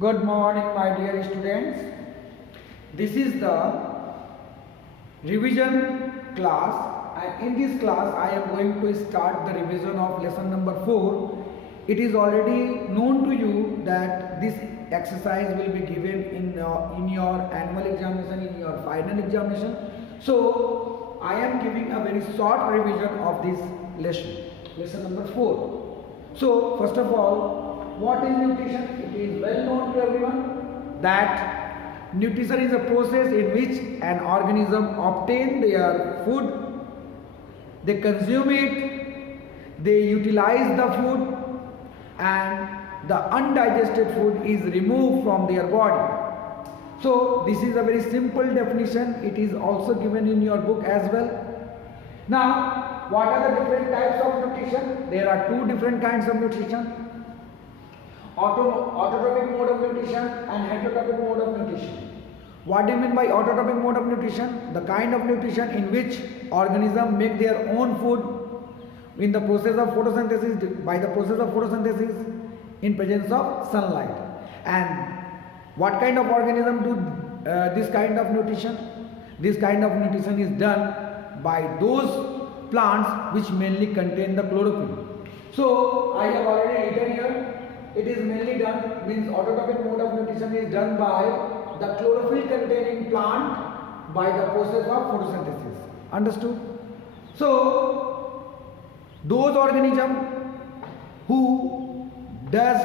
Good morning, my dear students. This is the revision class, and in this class I am going to start the revision of lesson number 4. It is already known to you that this exercise will be given in your annual examination, in your final examination. So I am giving a very short revision of this lesson number 4. So first of all, what is nutrition? It is well known to everyone that nutrition is a process in which an organism obtain their food, they consume it, they utilize the food, and the undigested food is removed from their body. So this is a very simple definition. It is also given in your book as well. Now, what are the different types of nutrition? There are two different kinds of nutrition: autotrophic mode of nutrition and heterotrophic mode of nutrition. What do you mean by autotrophic mode of nutrition? The kind of nutrition in which organisms make their own food in the process of photosynthesis, by the process of photosynthesis in presence of sunlight. And what kind of organism do this kind of nutrition? This kind of nutrition is done by those plants which mainly contain the chlorophyll. So I have already written here, it is mainly done, means autotrophic mode of nutrition is done by the chlorophyll containing plant by the process of photosynthesis. Understood? So those organisms who does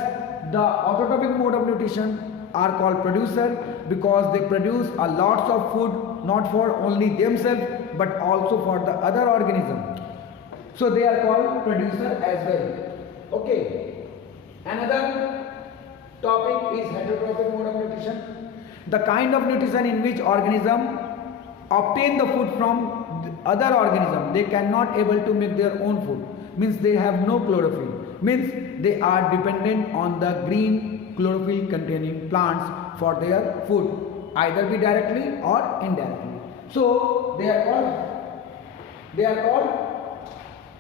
the autotrophic mode of nutrition are called producer, because they produce a lots of food, not for only themselves but also for the other organism. So they are called producer as well. Okay. Another topic is heterotrophic mode of nutrition. The kind of nutrition in which organism obtain the food from other organism. They cannot able to make their own food. Means they have no chlorophyll. Means they are dependent on the green chlorophyll containing plants for their food, either be directly or indirectly. So they are called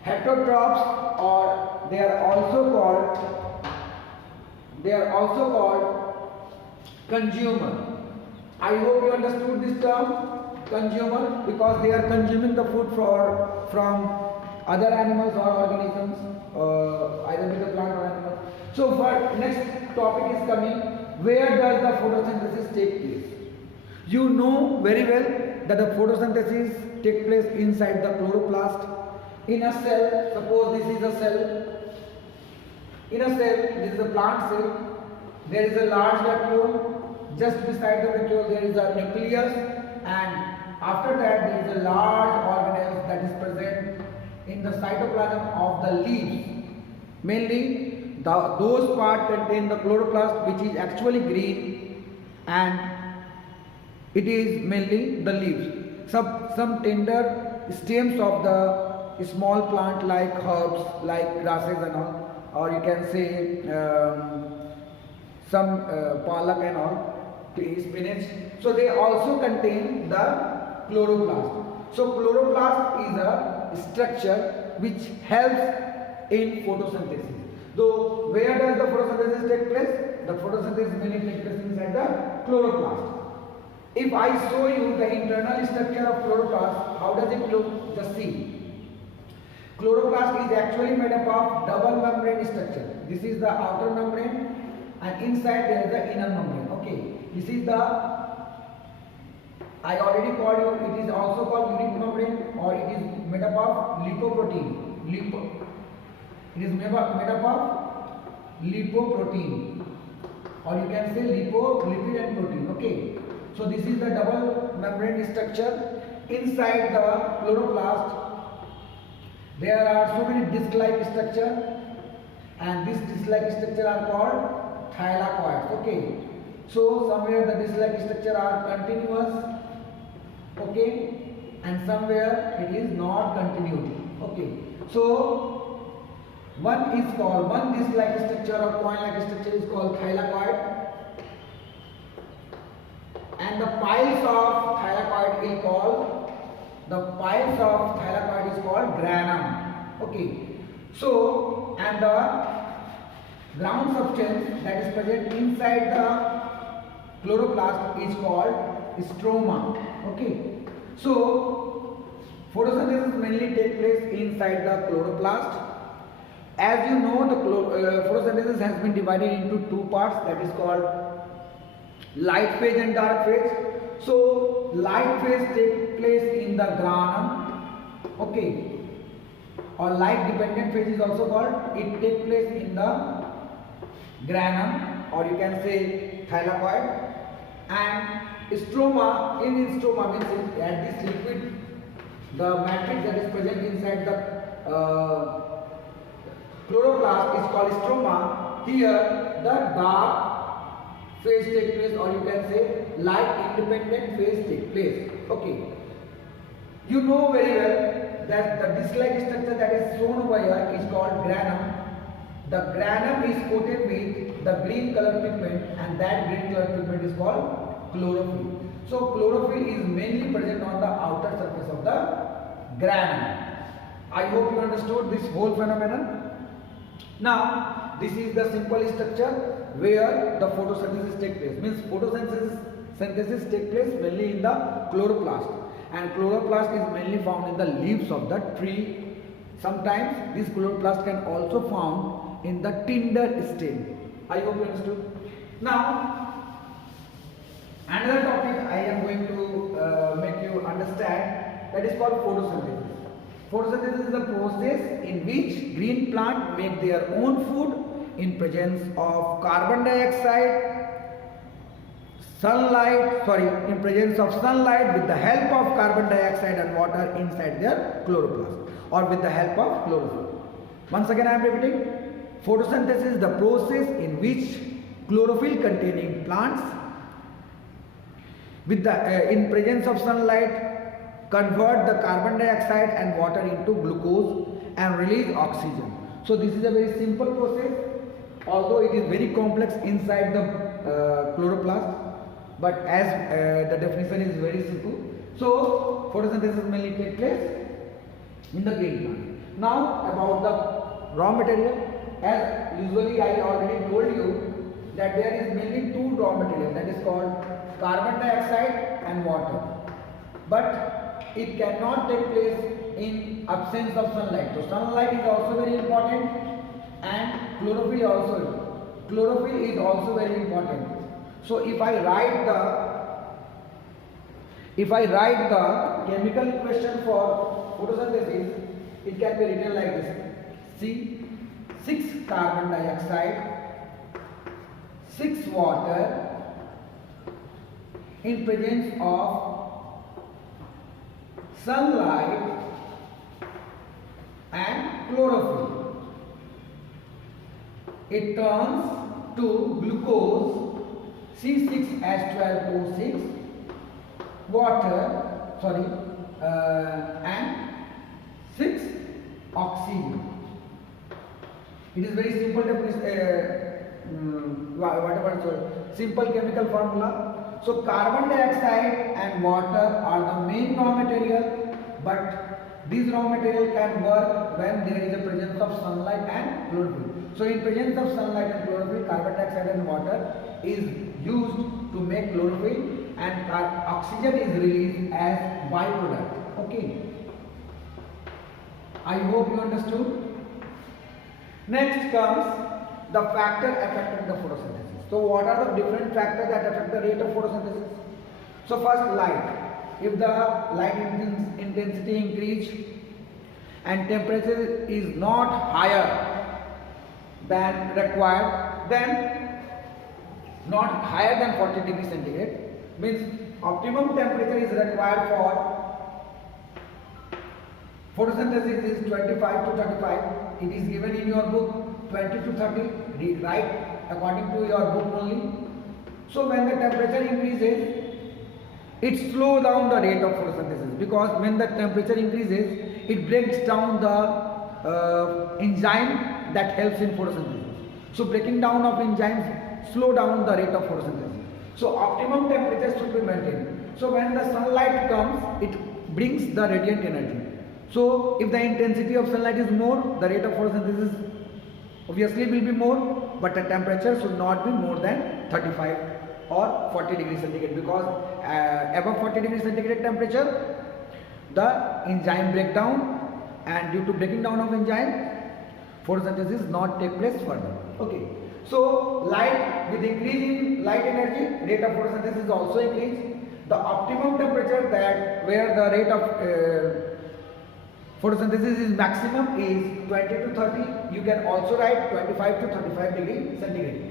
heterotrophs, or they are also called consumer. I hope you understood this term consumer, because they are consuming the food from other animals or organisms, either be the plant or animal. So for next topic is coming, where does the photosynthesis take place? You know very well that the photosynthesis takes place inside the chloroplast. In a cell, suppose this is a cell. In a cell, this is a plant cell. There is a large vacuole. Just beside the vacuole there is a nucleus, and after that there is a large organelle that is present in the cytoplasm of the leaves. Mainly those parts contain the chloroplast, which is actually green, and it is mainly the leaves. Some tender stems of the small plant like herbs, like grasses and all, or you can say some palak and all, spinach. So they also contain the chloroplast. So chloroplast is a structure which helps in photosynthesis. So where does the photosynthesis take place? The photosynthesis mainly takes place inside the chloroplast. If I show you the internal structure of chloroplast, how does it look? Just see. Chloroplast is actually made up of double membrane structure. This is the outer membrane, and inside there is the inner membrane. Okay. This is the, I already called you, it is also called unique membrane, or it is made up of lipoprotein. It is made up of lipoprotein, or you can say lipid and protein. Okay. So this is the double membrane structure. Inside the chloroplast there are so many disc-like structure, and this disc-like structure are called thylakoids. Okay. So somewhere the disc-like structure are continuous, okay, and somewhere it is not continuous. Okay. So one disc-like structure or coin-like structure is called thylakoid, and the piles of thylakoid is called granum. Okay. So and the Ground substance that is present inside the chloroplast is called stroma. Okay. So photosynthesis mainly takes place inside the chloroplast. As you know, the photosynthesis has been divided into two parts, that is called light phase and dark phase. So light phase takes place in the granum, okay, or light dependent phase is also called. It takes place in the granum, or you can say thylakoid. And stroma, in stroma means at this liquid, the matrix that is present inside the chloroplast is called stroma. Here the dark phase takes place, or you can say light independent phase takes place. Okay. You know very well that the disc-like structure that is shown over here is called granum. The granum is coated with the green color pigment, and that green color pigment is called chlorophyll. So chlorophyll is mainly present on the outer surface of the granum. I hope you understood this whole phenomenon. Now, this is the simple structure where the photosynthesis takes place. Means photosynthesis takes place mainly in the chloroplast, and chloroplast is mainly found in the leaves of the tree. Sometimes this chloroplast can also found in the tinder stem. I hope you understood. Now, another topic I am going to make you understand, that is called photosynthesis. Photosynthesis is the process in which green plant make their own food in presence of carbon dioxide, in presence of sunlight with the help of carbon dioxide and water inside their chloroplast, or with the help of chlorophyll. Once again I am repeating, photosynthesis is the process in which chlorophyll containing plants with the in presence of sunlight convert the carbon dioxide and water into glucose and release oxygen. So this is a very simple process, although it is very complex inside the chloroplast, but as the definition is very simple. So photosynthesis mainly takes place in the green plant. Now about the raw material, as usually I already told you that there is mainly two raw material, that is called carbon dioxide and water. But it cannot take place in absence of sunlight. So sunlight is also very important, and chlorophyll is also very important. So if I write the chemical equation for photosynthesis, it can be written like this: C6 carbon dioxide, 6 water in presence of sunlight and chlorophyll. It turns to glucose, C6H12O6, water, and 6 oxygen. It is very simple simple chemical formula. So carbon dioxide and water are the main raw material, but this raw material can work when there is a presence of sunlight and chlorophyll. So in presence of sunlight and chlorophyll, carbon dioxide and water is used to make chlorophyll, and oxygen is released as byproduct. Okay. I hope you understood. Next comes the factor affecting the photosynthesis. So what are the different factors that affect the rate of photosynthesis? So first, light. If the light intensity increase and temperature is not higher than required, then not higher than 40 degrees centigrade, means optimum temperature is required for photosynthesis is 25 to 35. It is given in your book 20 to 30. Write according to your book only. So when the temperature increases, it slows down the rate of photosynthesis, because when the temperature increases, it breaks down the enzyme that helps in photosynthesis. So breaking down of enzymes slow down the rate of photosynthesis. So optimum temperature should be maintained. So when the sunlight comes, it brings the radiant energy. So if the intensity of sunlight is more, the rate of photosynthesis obviously will be more, but the temperature should not be more than 35 or 40 degrees centigrade, because above 40 degrees centigrade temperature the enzyme breakdown, and due to breaking down of enzyme photosynthesis not take place further. Okay, so light, with increase in light energy, rate of photosynthesis is also increase. The optimum temperature that where the rate of photosynthesis is maximum is 20 to 30. You can also write 25 to 35 degree centigrade.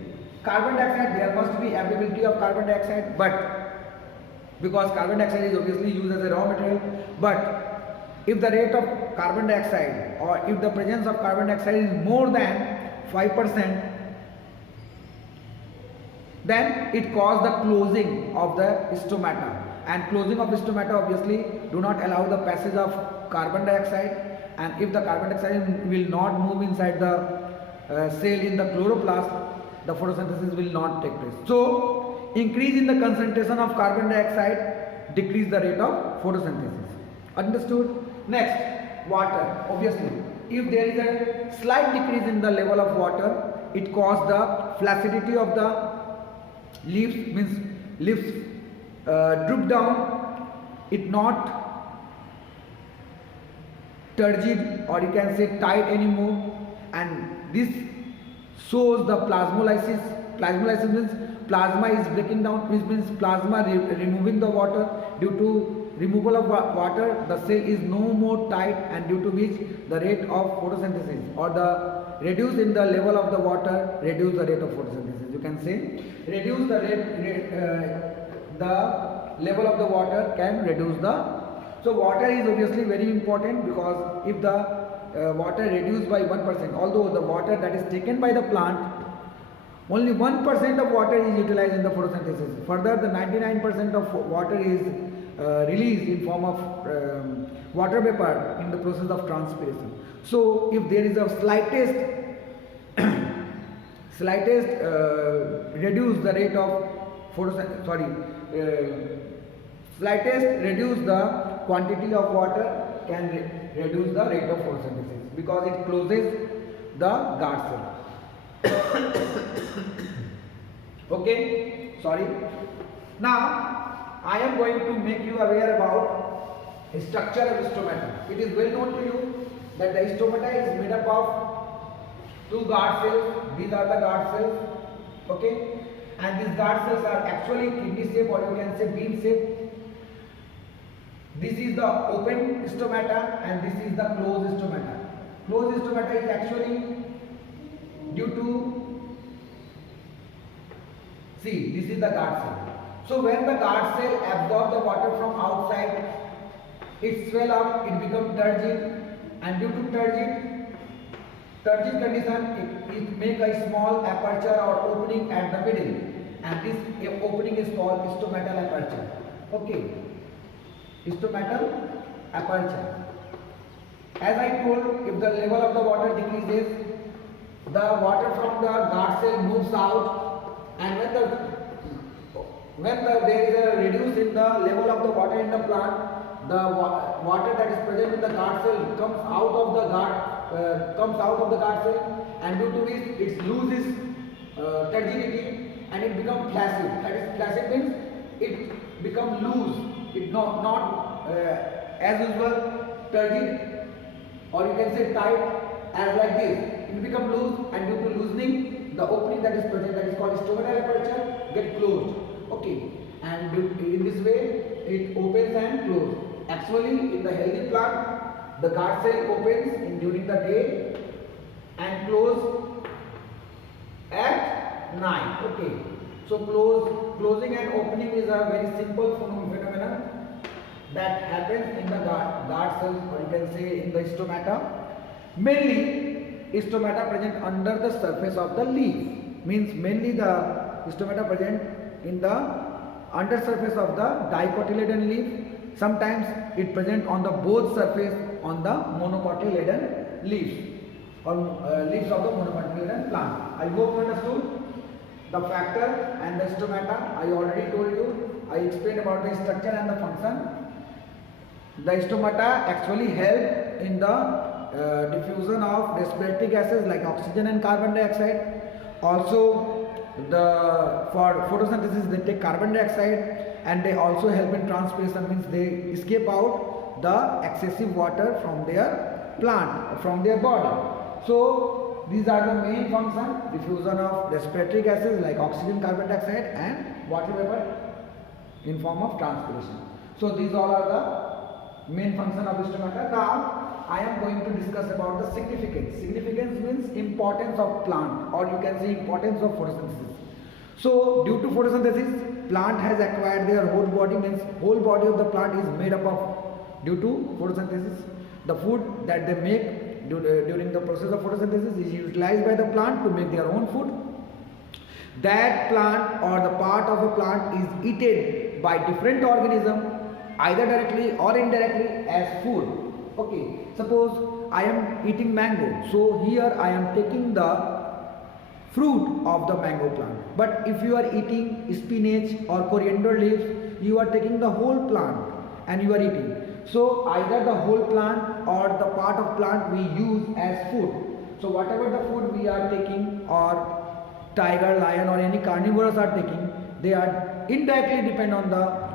Carbon dioxide, there must be availability of carbon dioxide, but because carbon dioxide is obviously used as a raw material, but if the rate of carbon dioxide or if the presence of carbon dioxide is more than 5%, then it causes the closing of the stomata, and closing of stomata obviously do not allow the passage of carbon dioxide, and if the carbon dioxide will not move inside the cell in the chloroplast, the photosynthesis will not take place. So increase in the concentration of carbon dioxide decrease the rate of photosynthesis. Understood? Next, water. Obviously, if there is a slight decrease in the level of water, it causes the flaccidity of the leaves, means leaves droop down, it not turgid, or you can say tight anymore, and this shows the plasmolysis. Plasmolysis means plasma is breaking down, which means plasma removing the water. Due to removal of water, the cell is no more tight, and due to which the rate of photosynthesis or the reduce in the level of the water reduce the rate of photosynthesis. You can say reduce the the level of the water can reduce the. So water is obviously very important, because if the water reduced by 1%, although the water that is taken by the plant, only 1% of water is utilized in the photosynthesis. Further, the 99% of water is released in form of water vapor in the process of transpiration. So if there is a slightest reduce the rate of slightest reduce the quantity of water can reduce the rate of photosynthesis, because it closes the guard cell. Okay, sorry. Now I am going to make you aware about structure of stomata. It is well known to you that the stomata is made up of two guard cells. These are the guard cells. Okay, and these guard cells are actually kidney shape, or you can say bean shape. This is the open stomata and this is the closed stomata. Closed stomata is actually due to, see, this is the guard cell. So when the guard cell absorbs the water from outside, it swell up, it becomes turgid, and due to turgid condition, it make a small aperture or opening at the middle, and this opening is called stomatal aperture. Okay, stomatal aperture. As I told, if the level of the water decreases, the water from the guard cell moves out, and when there is a reduce in the level of the water in the plant, the water that is present in the guard cell comes out of the guard cell, and due to which it loses turgidity and it becomes flaccid. That is, flaccid means it becomes loose. It not as usual turgid, or you can say tight as like this. It becomes loose, and due to loosening, the opening that is present, that is called stomatal aperture, get closed. Okay, and in this way it opens and closes. Actually, in the healthy plant, the guard cell opens during the day and close at night. Okay, so closing and opening is a very simple phenomenon that happens in the guard cells, or you can say in the stomata. Mainly, stomata present under the surface of the leaf. Means mainly the stomata present in the under surface of the dicotyledon leaf. Sometimes it present on the both surface on the monocotyledon leaves, or leaves of the monocotyledon plant. I hope you understood the factor and the stomata. I already told you. I explained about the structure and the function. The stomata actually help in the diffusion of respiratory gases like oxygen and carbon dioxide. Also, for photosynthesis they take carbon dioxide, and they also help in transpiration, means they escape out the excessive water from their plant, from their body. So these are the main functions: diffusion of respiratory gases like oxygen, carbon dioxide, and water vapor in form of transpiration. So these all are the main function of stomata. Now I am going to discuss about the significance. Significance means importance of plant, or you can say importance of photosynthesis. So due to photosynthesis, plant has acquired their whole body, means whole body of the plant is made up of, due to photosynthesis. The food that they make during the process of photosynthesis is utilized by the plant to make their own food. That plant or the part of a plant is eaten by different organisms, either directly or indirectly, as food. Okay, suppose I am eating mango, so here I am taking the fruit of the mango plant. But if you are eating spinach or coriander leaves, you are taking the whole plant and you are eating. So either the whole plant or the part of plant we use as food. So whatever the food we are taking, or tiger, lion or any carnivores are taking, they are indirectly depend on the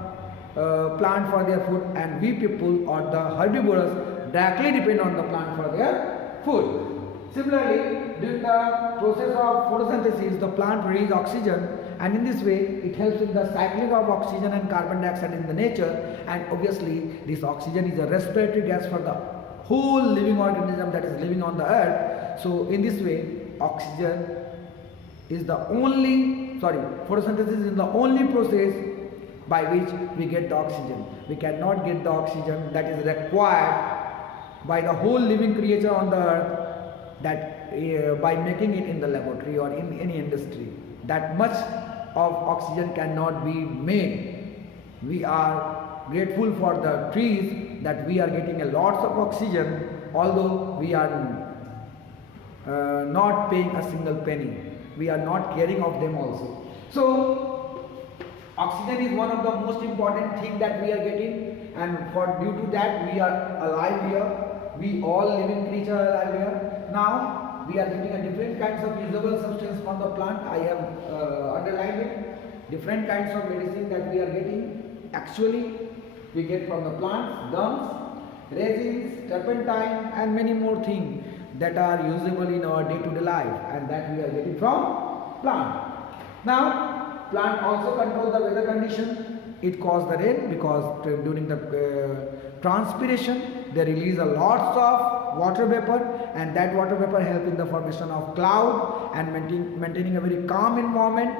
plant for their food, and we people or the herbivores directly depend on the plant for their food. Similarly, during the process of photosynthesis, the plant releases oxygen, and in this way it helps in the cycling of oxygen and carbon dioxide in the nature, and obviously this oxygen is a respiratory gas for the whole living organism that is living on the earth. So in this way, oxygen is the only, photosynthesis is the only process by which we get the oxygen. We cannot get the oxygen that is required by the whole living creature on the earth, that by making it in the laboratory or in any industry. That much of oxygen cannot be made. We are grateful for the trees that we are getting a lot of oxygen, although we are not paying a single penny. We are not caring of them also. So oxygen is one of the most important thing that we are getting, and due to that we are alive here. We all living creatures are alive here. Now we are getting a different kinds of usable substance from the plant. I have underlined it. Different kinds of medicine that we are getting. Actually, we get from the plants, gums, resins, turpentine, and many more things that are usable in our day-to-day life, and that we are getting from plant. Now, plant also controls the weather condition. It causes the rain because during the transpiration they release a lots of water vapor, and that water vapor helps in the formation of cloud and maintaining a very calm environment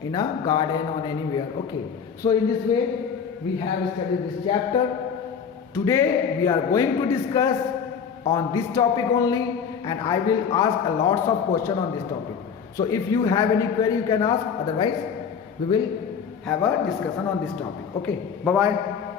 in a garden or anywhere. Okay, so in this way we have studied this chapter. Today we are going to discuss on this topic only, and I will ask a lots of questions on this topic. So if you have any query, you can ask. Otherwise, we will have a discussion on this topic. Okay, bye bye.